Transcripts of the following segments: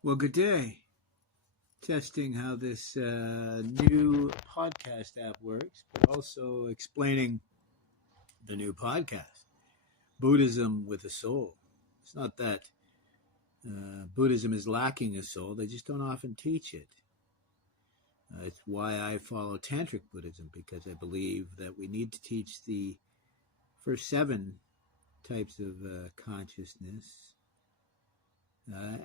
Well, good day. Testing how this new podcast app works, but also explaining the new podcast, Buddhism with a Soul. It's not that Buddhism is lacking a soul, they just don't often teach it. It's why I follow Tantric Buddhism, because I believe that we need to teach the first seven types of consciousness uh,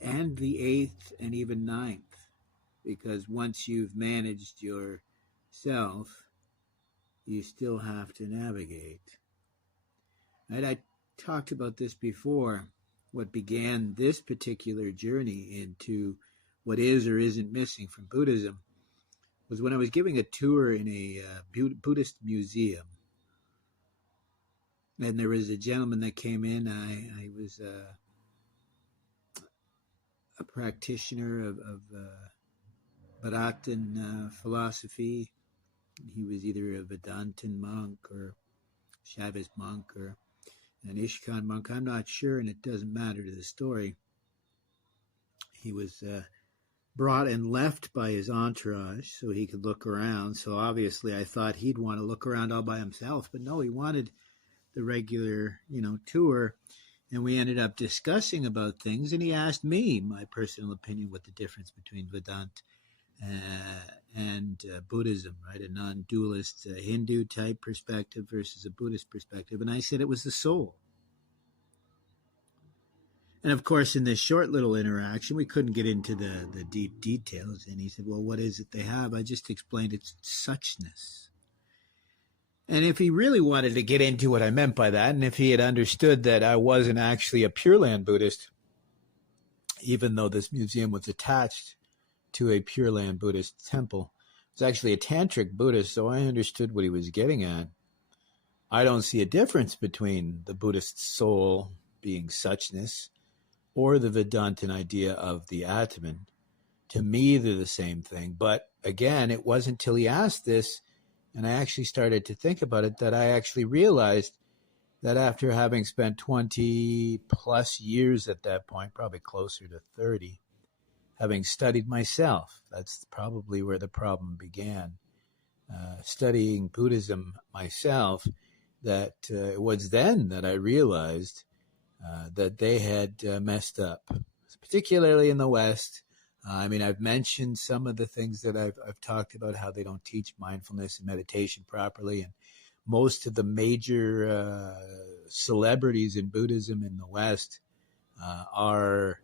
and the eighth and even ninth, because once you've managed yourself, you still have to navigate. And I talked about this before. What began this particular journey into what is or isn't missing from Buddhism was when I was giving a tour in a Buddhist museum. And there was a gentleman that came in. I was a practitioner of Bharatan philosophy. He was either a Vedantin monk or Shaivist monk or an Ishkan monk. I'm not sure, and it doesn't matter to the story. He was brought and left by his entourage so he could look around. So obviously I thought he'd want to look around all by himself, but no, he wanted the regular, tour. And we ended up discussing about things, and he asked me my personal opinion, what the difference between Vedanta and Buddhism, right? A non-dualist Hindu type perspective versus a Buddhist perspective. And I said it was the soul. And of course, in this short little interaction, we couldn't get into the deep details. And he said, well, what is it they have? I just explained it's suchness. And if he really wanted to get into what I meant by that, and if he had understood that I wasn't actually a Pure Land Buddhist, even though this museum was attached to a Pure Land Buddhist temple, it was actually a Tantric Buddhist, so I understood what he was getting at. I don't see a difference between the Buddhist soul being suchness or the Vedantin idea of the Atman. To me, they're the same thing. But again, it wasn't until he asked this and I actually started to think about it that I actually realized that after having spent 20 plus years at that point, probably closer to 30, having studied myself, that's probably where the problem began. Studying Buddhism myself, that it was then that I realized that they had messed up, particularly in the West. I've mentioned some of the things that I've talked about, how they don't teach mindfulness and meditation properly. And most of the major celebrities in Buddhism in the West are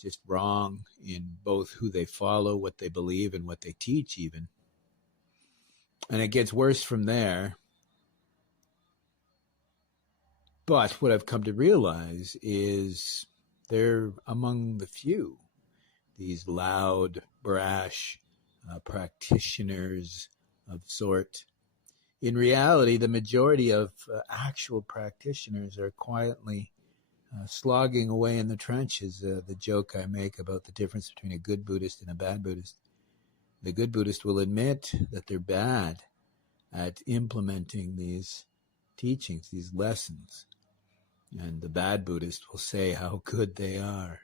just wrong in both who they follow, what they believe, and what they teach even. And it gets worse from there. But what I've come to realize is they're among the few, these loud, brash practitioners of sort. In reality, the majority of actual practitioners are quietly slogging away in the trenches. The joke I make about the difference between a good Buddhist and a bad Buddhist. The good Buddhist will admit that they're bad at implementing these teachings, these lessons. And the bad Buddhist will say how good they are.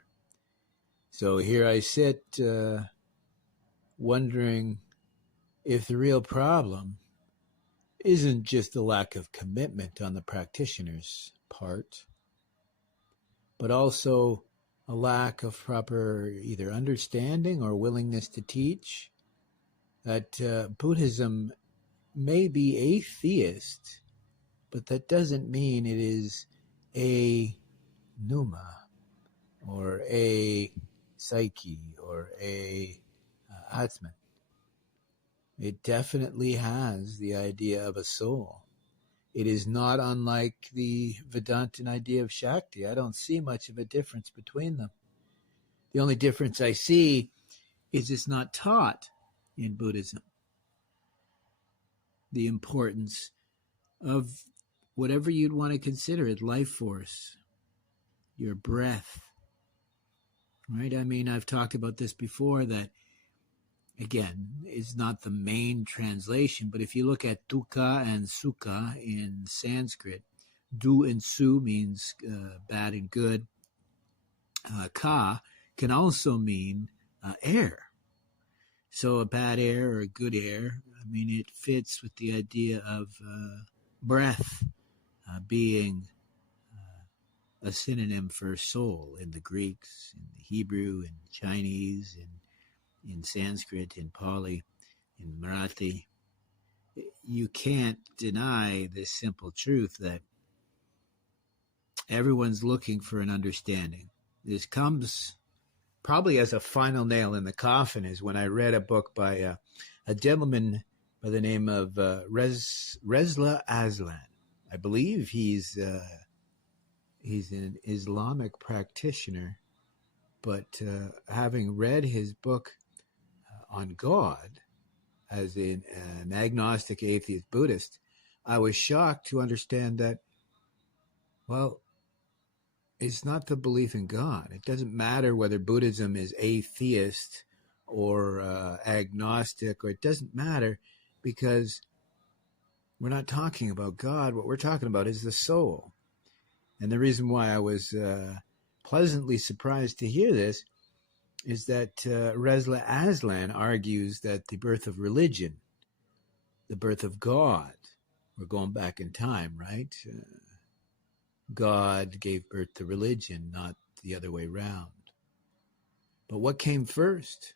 So here I sit wondering if the real problem isn't just the lack of commitment on the practitioner's part, but also a lack of proper either understanding or willingness to teach that Buddhism may be atheist, but that doesn't mean it is a pneuma or a psyche or a Atman. It definitely has the idea of a soul. It is not unlike the Vedantin idea of Shakti. I don't see much of a difference between them. The only difference I see is it's not taught in Buddhism. The importance of whatever you'd want to consider it, life force, your breath, right? I've talked about this before, that again, is not the main translation, but if you look at dukkha and sukha in Sanskrit, du and su means bad and good. Ka can also mean air. So a bad air or a good air, I mean, it fits with the idea of breath being a synonym for soul in the Greeks, in the Hebrew, in Chinese, in Sanskrit, in Pali, in Marathi. You can't deny this simple truth that everyone's looking for an understanding. This comes probably as a final nail in the coffin is when I read a book by a gentleman by the name of Reza Aslan. I believe he's an Islamic practitioner, but having read his book on God as an agnostic atheist Buddhist, I was shocked to understand that, well, it's not the belief in God. It doesn't matter whether Buddhism is atheist or agnostic, or it doesn't matter, because we're not talking about God. What we're talking about is the soul. And the reason why I was pleasantly surprised to hear this is that Reza Aslan argues that the birth of religion, the birth of God, we're going back in time, right? God gave birth to religion, not the other way around. But what came first?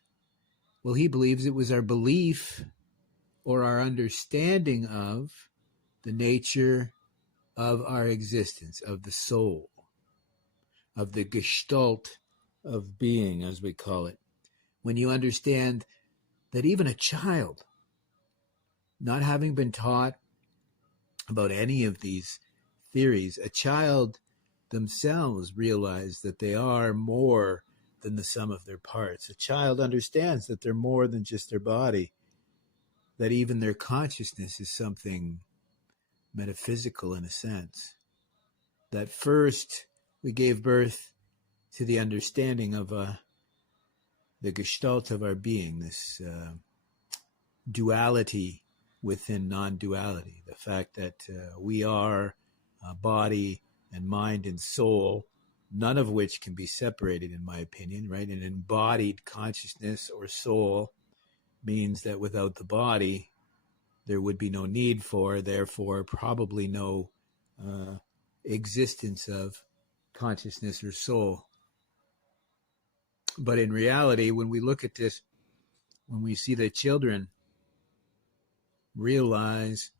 Well, he believes it was our belief or our understanding of the nature of our existence, of the soul, of the gestalt of being, as we call it. When you understand that even a child, not having been taught about any of these theories, a child themselves realize that they are more than the sum of their parts. A child understands that they're more than just their body, that even their consciousness is something metaphysical in a sense. That first we gave birth to the understanding of the gestalt of our being, this duality within non-duality, the fact that we are body and mind and soul, none of which can be separated, in my opinion, right? An embodied consciousness or soul means that without the body, there would be no need for, therefore, probably no existence of consciousness or soul. But in reality, when we look at this, when we see that children realize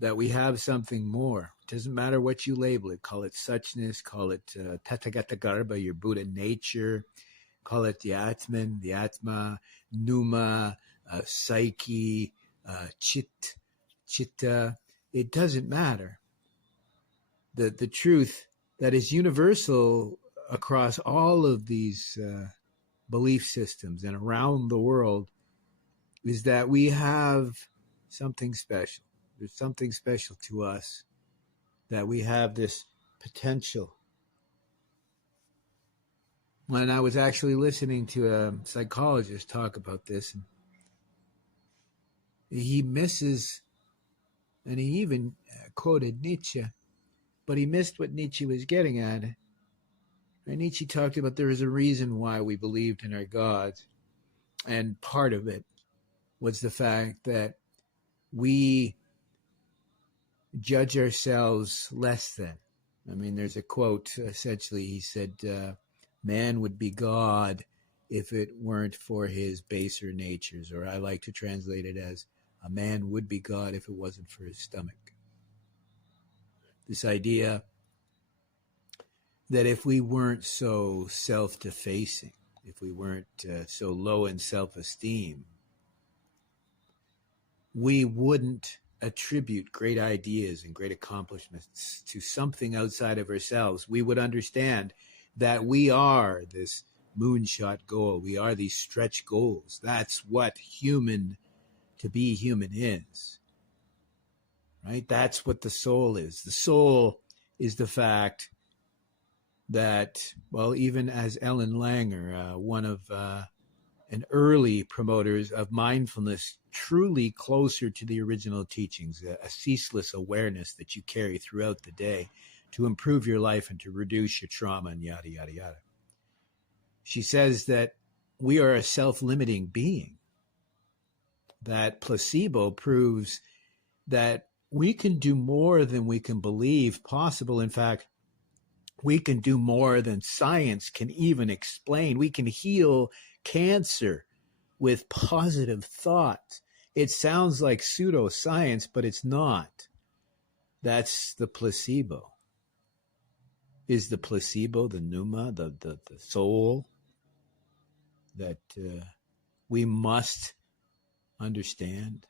that we have something more, it doesn't matter what you label it, call it suchness, call it Tathagatagarba, your Buddha nature, call it the Atman, the Atma, Numa, psyche, chitta, it doesn't matter. The truth that is universal across all of these belief systems and around the world is that we have something special. There's something special to us, that we have this potential. When I was actually listening to a psychologist talk about this, and he misses, and he even quoted Nietzsche, but he missed what Nietzsche was getting at. And Nietzsche talked about there is a reason why we believed in our gods. And part of it was the fact that we judge ourselves less than. I mean, there's a quote, essentially, he said, man would be God if it weren't for his baser natures, or I like to translate it as, a man would be God if it wasn't for his stomach. This idea that if we weren't so self-defacing, if we weren't so low in self-esteem, we wouldn't attribute great ideas and great accomplishments to something outside of ourselves. We would understand that we are this moonshot goal. We are these stretch goals. That's what to be human is, right? That's what the soul is. The soul is the fact that, well, even as Ellen Langer, one of an early promoters of mindfulness, truly closer to the original teachings, a ceaseless awareness that you carry throughout the day to improve your life and to reduce your trauma and yada, yada, yada. She says that we are a self-limiting being, that placebo proves that we can do more than we can believe possible. In fact, we can do more than science can even explain. We can heal cancer with positive thoughts. It sounds like pseudoscience, but it's not. That's the placebo. Is the placebo the pneuma, the soul that we must understand?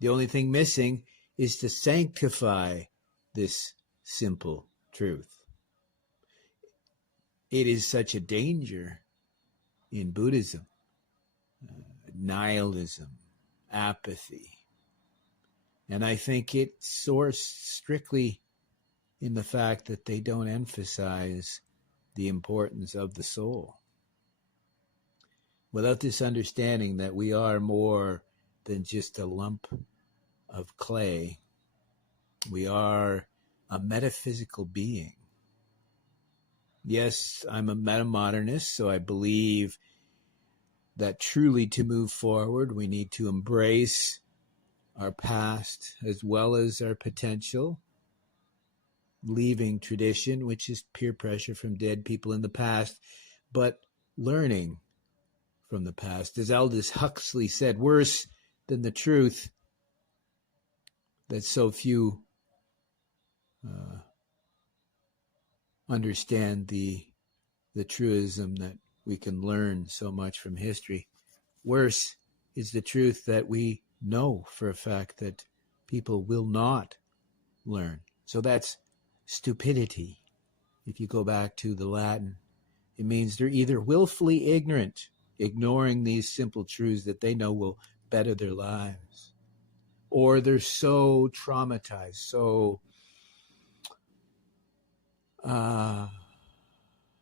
The only thing missing is to sanctify this simple truth. It is such a danger in Buddhism, nihilism, apathy. And I think it's sourced strictly in the fact that they don't emphasize the importance of the soul. Without this understanding that we are more than just a lump of clay, we are a metaphysical being. Yes, I'm a metamodernist, so I believe that truly to move forward, we need to embrace our past as well as our potential, leaving tradition, which is peer pressure from dead people in the past, but learning from the past. As Aldous Huxley said, worse than the truth that so few understand the truism that we can learn so much from history. Worse is the truth that we know for a fact that people will not learn. So that's stupidity. If you go back to the Latin, it means they're either willfully ignorant, ignoring these simple truths that they know will better their lives, or they're so traumatized, so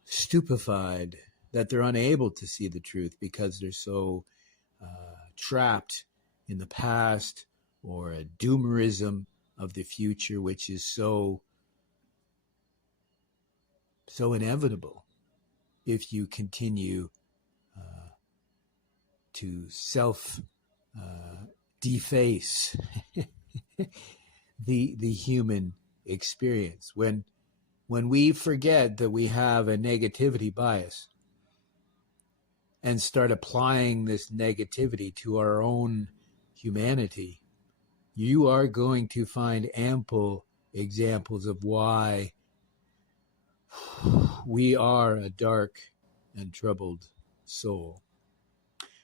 stupefied that they're unable to see the truth because they're so trapped in the past, or a doomerism of the future, which is so inevitable if you continue to self deface the human experience. When we forget that we have a negativity bias and start applying this negativity to our own humanity, you are going to find ample examples of why we are a dark and troubled soul.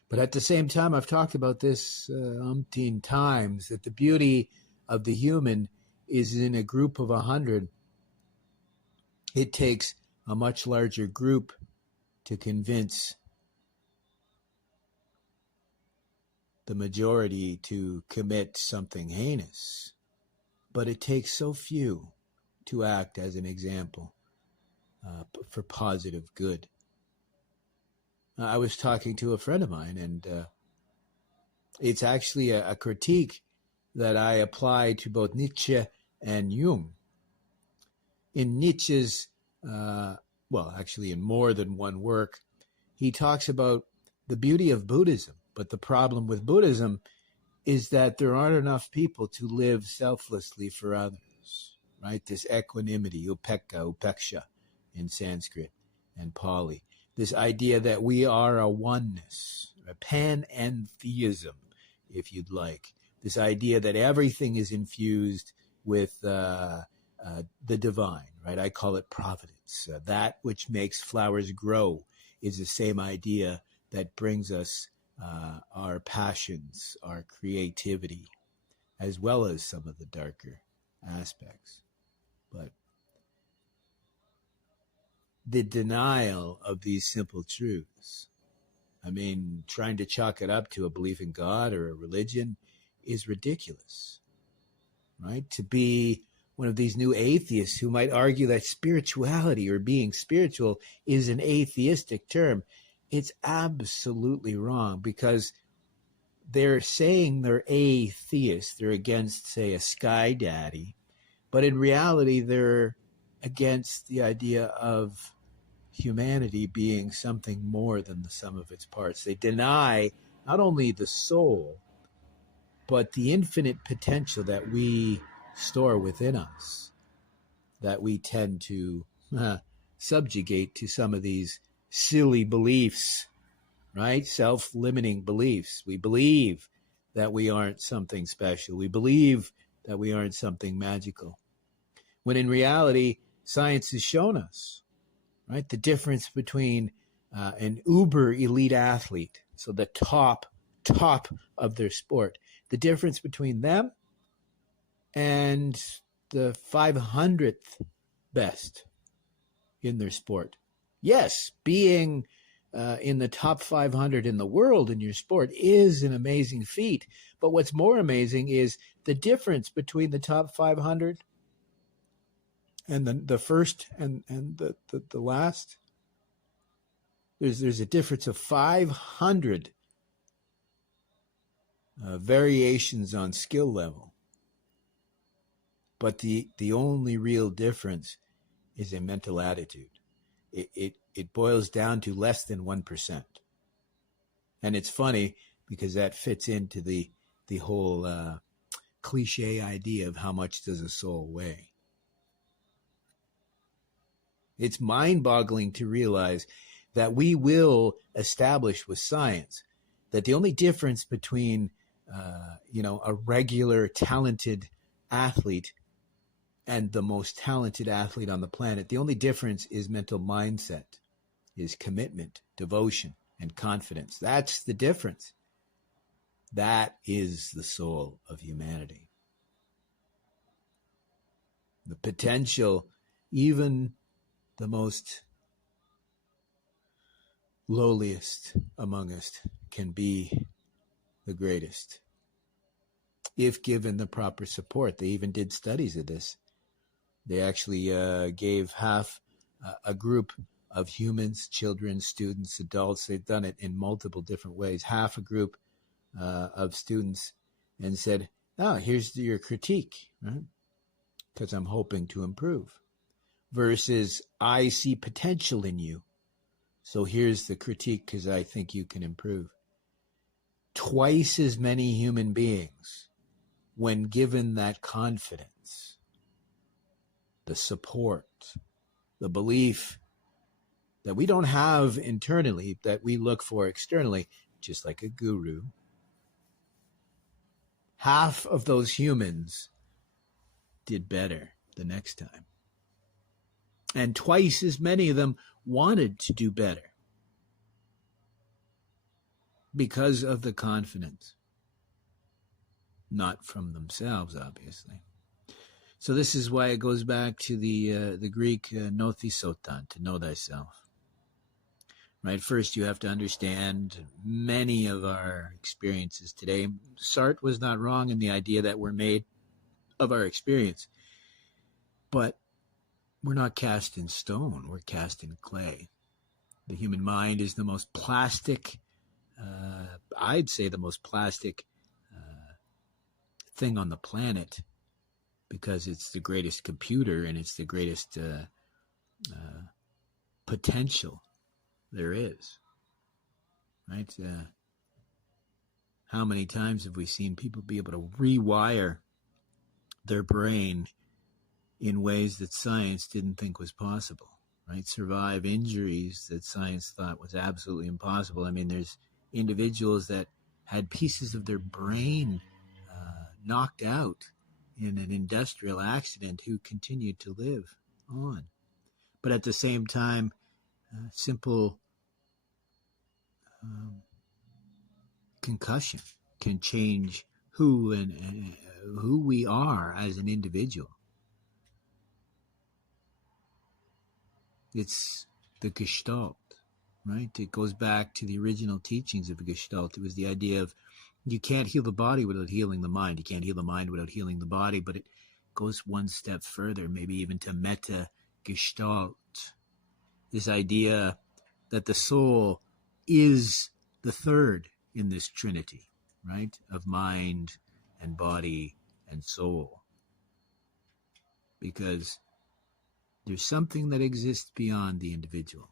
But at the same time, I've talked about this umpteen times, that the beauty of the human is in a group of 100. It takes a much larger group to convince the majority to commit something heinous. But it takes so few to act as an example for positive good. I was talking to a friend of mine, and it's actually a critique that I apply to both Nietzsche and Jung. In Nietzsche's, actually in more than one work, he talks about the beauty of Buddhism. But the problem with Buddhism is that there aren't enough people to live selflessly for others, right? This equanimity, upeksha in Sanskrit and Pali. This idea that we are a oneness, a panentheism, if you'd like. This idea that everything is infused with the divine, right? I call it providence. That which makes flowers grow is the same idea that brings us our passions, our creativity, as well as some of the darker aspects. But the denial of these simple truths, I mean, trying to chalk it up to a belief in God or a religion is ridiculous, right? To be one of these new atheists who might argue that spirituality or being spiritual is an atheistic term, it's absolutely wrong, because they're saying they're atheists. They're against, say, a sky daddy, but in reality, they're against the idea of humanity being something more than the sum of its parts. They deny not only the soul, but the infinite potential that we store within us, that we tend to subjugate to some of these silly beliefs, right? Self-limiting beliefs. We believe that we aren't something special. We believe that we aren't something magical. When in reality, science has shown us, right, the difference between an uber elite athlete, so the top of their sport, the difference between them and the 500th best in their sport. Yes, being in the top 500 in the world in your sport is an amazing feat. But what's more amazing is the difference between the top 500 and the first and the last. There's a difference of 500 variations on skill level. But the only real difference is a mental attitude. It boils down to less than 1%. And it's funny because that fits into the whole cliche idea of how much does a soul weigh. It's mind-boggling to realize that we will establish with science that the only difference between a regular talented athlete and the most talented athlete on the planet, the only difference is mental mindset, is commitment, devotion, and confidence. That's the difference. That is the soul of humanity. The potential, even the most lowliest among us can be the greatest if given the proper support. They even did studies of this. They actually gave half a group of humans, children, students, adults. They've done it in multiple different ways. Half a group of students and said, here's your critique, right? Because I'm hoping to improve. Versus, I see potential in you. So here's the critique because I think you can improve. Twice as many human beings, when given that confidence, the support, the belief that we don't have internally, that we look for externally, just like a guru, half of those humans did better the next time. And twice as many of them wanted to do better because of the confidence. Not from themselves, obviously. So this is why it goes back to the Greek nothisotan, to know thyself. Right? First, you have to understand many of our experiences today. Sartre was not wrong in the idea that we're made of our experience. But we're not cast in stone. We're cast in clay. The human mind is the most plastic, I'd say the most plastic thing on the planet, because it's the greatest computer and it's the greatest potential there is, right? How many times have we seen people be able to rewire their brain in ways that science didn't think was possible, right? Survive injuries that science thought was absolutely impossible. I mean, there's individuals that had pieces of their brain knocked out in an industrial accident who continued to live on. But at the same time, simple concussion can change who we are as an individual. It's the Gestalt, right? It goes back to the original teachings of Gestalt. It was the idea of you can't heal the body without healing the mind. You can't heal the mind without healing the body, but it goes one step further, maybe even to meta-Gestalt. This idea that the soul is the third in this trinity, right? Of mind and body and soul. Because there's something that exists beyond the individual.